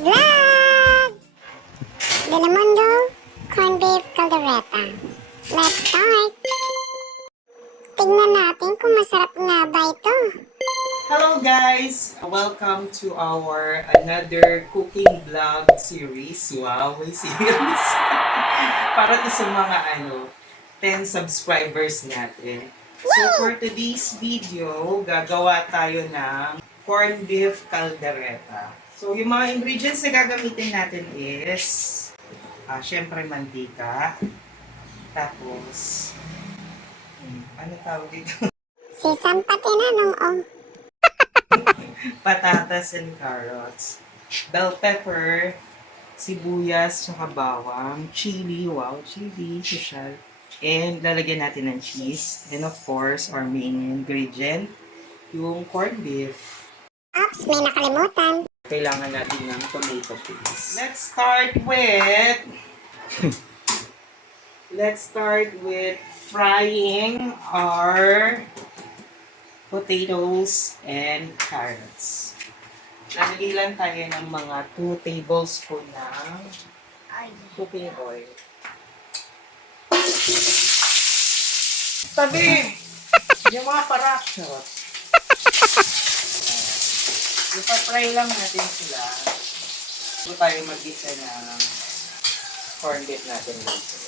Vlog! Delamundo, corned beef caldereta. Let's start! Tingnan natin kung masarap nga ba ito. Hello guys! Welcome to our another cooking vlog series. Wow, may series! Para to sa mga 10 subscribers natin. So for today's video, gagawa tayo ng corned beef caldereta. So yung mga ingredients na gagamitin natin is syempre mantika. Tapos ano tawag dito? Sisam pati na nung Patatas and carrots, bell pepper, sibuyas, tsaka bawang, chili, wow, chili, social, and lalagyan natin ng cheese, and of course, our main ingredient, yung corned beef. Ops, may nakalimutan. Kailangan natin ng tomato paste. Let's start with frying our potatoes and carrots. Lalagay lang tayo ng mga 2 tablespoon ng cooking oil. Tabi! Yung mga parakshot. Ipapry lang natin sila. Ito tayo mag-isa ng corned beef natin dito.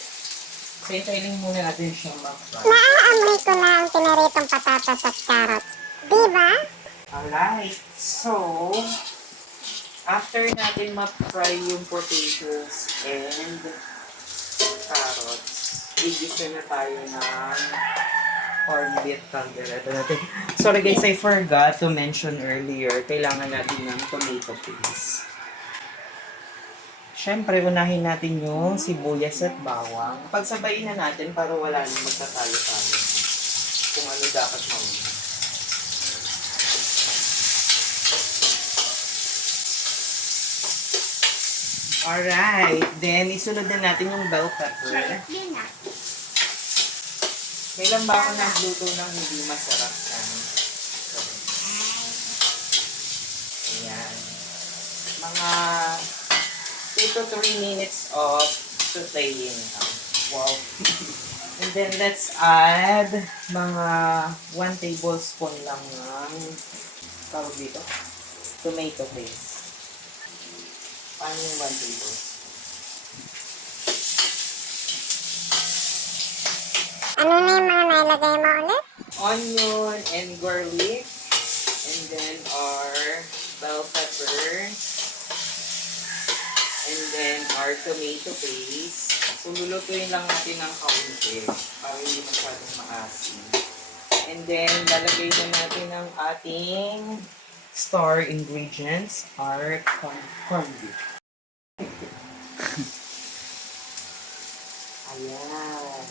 So, hintayin muna natin siyang mag-fry. Naaamoy ko na ang pinaritong patatas at carrots. Diba? Alright, so, after natin ma-fry yung potatoes and carrots, gigisa na tayo ng corned beef caldereta natin. Sorry guys, I forgot to mention earlier, kailangan natin ng tomato paste. Siyempre, unahin natin yung sibuyas at bawang. Pagsabayin na natin para wala nang magtatalo-talo kung ano dapat mauna. Alright, then isunod na natin yung bell pepper. May lamba ako nagluto ng hindi masarap yan. Ayan. Mga 2 to 3 minutes of sauteing. Wow. And then let's add mga 1 tablespoon lang ng tawag dito, tomato paste. Paano yung 1 tablespoon? Ano na yung mga nailagay mo ulit? Onion and garlic. And then our bell pepper. And then our tomato paste. So, lulutuin lang natin ng kaunti para hindi masyadong maasim. And then, lalagay na natin ang ating star ingredients, our corned beef. Ayan.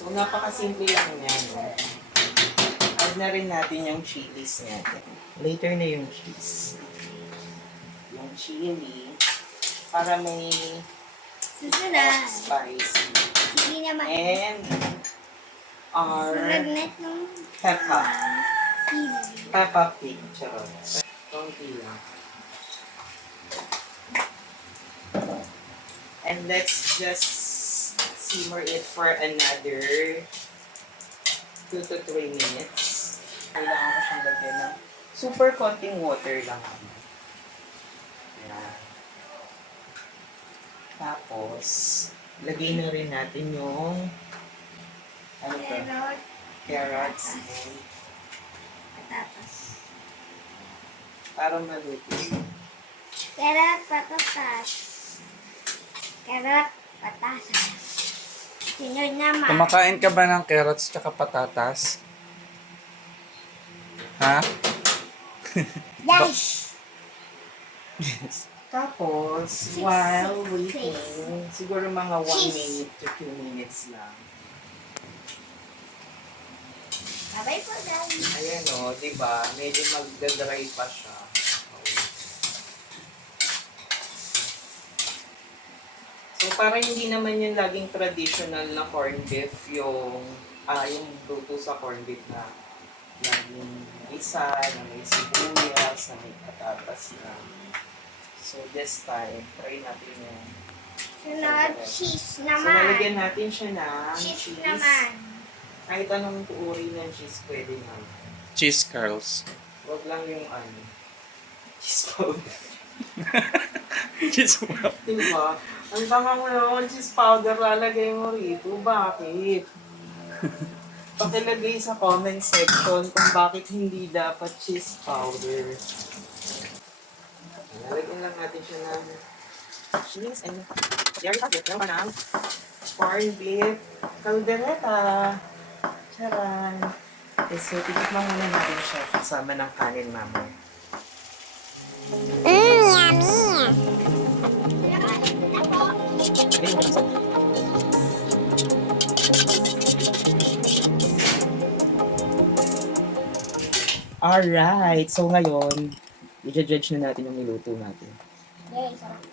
So, napakasimple lang yan. No? Add na rin natin yung chilies natin. Later na yung cheese. Yung chili. Para may Susunod. spicy. Hindi naman. And our Susunod net nung pepper. sili. Peppa Pig. Charot. Konti lang. And let's just simmer it for another 2 to 3 minutes. Kailangan ko siyang lagyan ng super konting water lang. Ayan. Tapos, lagay na rin natin yung ano to? Carrot. Carrots and Patatas. para maluto. Carrot, patatas. Carrot, patatas. Sunod naman. Kumakain ka ba ng carrots tsaka patatas? Ha? Yes! Tapos, Six, while six, waiting, siguro mga 1 Cheese. minute to 2 minutes lang. Sabay po dahil. Ayan o, diba? Medyo magdadry pa siya. So, parang hindi naman yung laging traditional na corned beef, yung luto sa corned beef na laging isa, na may sibuyas, na may patatas na. So this time, try natin yung Sunod, cheese So, naman. lalagyan natin siya ng Cheese naman. Kahit anong uri ng cheese pwede na. Cheese curls. Huwag lang yung cheese powder. Cheese wow. Diba? Ang tanga mo naman, cheese powder lalagay mo rito. Bakit? Pakilagay sa comment section kung bakit hindi dapat cheese powder. Lalagyan lang natin siya ng cheese and there you have it. Meron ka ng corned beef caldereta. Charan! Okay, so titikman muna natin siya kasama ng kanin mamaya. Yummy! Ayun, masarap. Alright, so ngayon, i-judge na natin yung niluto natin. Yay, sarap.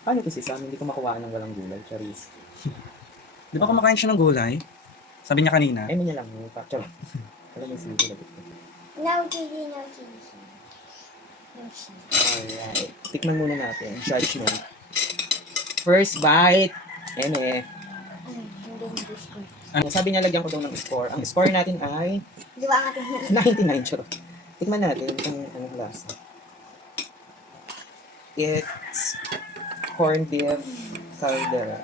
Paano kasi sa amin, hindi ko makuha ng walang gulay, Charis? Di ba kumakain siya ng gulay? Sabi niya kanina. Ay, niya lang, yung pacture. Alam mo yung sili, labit ko. No chili, no cheese. No cheese. Alright, tikman muna natin, judgment. First bite, eme. Hindi English ko. Sabi niya, lagyan ko daw ng score. Ang score natin ay Di ba ang ating 99, charot. Tikman natin kung anong lasa. It's corned beef caldereta.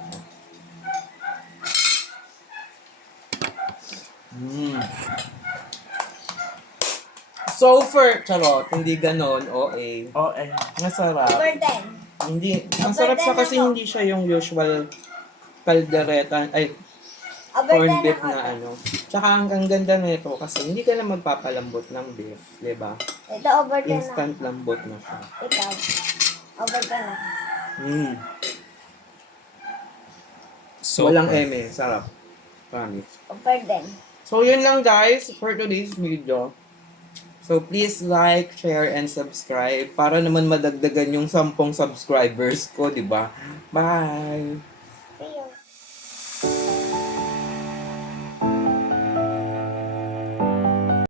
So for, charot, hindi ganon, OA. Oh, eh. Masarap. over 10? Hindi, ang sarap siya kasi hindi siya yung usual caldereta, ay, Over 10 corned beef ako. na ano. Tsaka ang ganda nito kasi hindi ka na magpapalambot ng beef, di ba? Ito over 10 na. Instant lambot na siya. Ikaw. Over 10 na. So, Walang eme, sarap. Promise. Over 10. So yun lang guys for today's video. So please like, share, and subscribe para naman madagdagan yung 10 subscribers ko, di ba? Bye!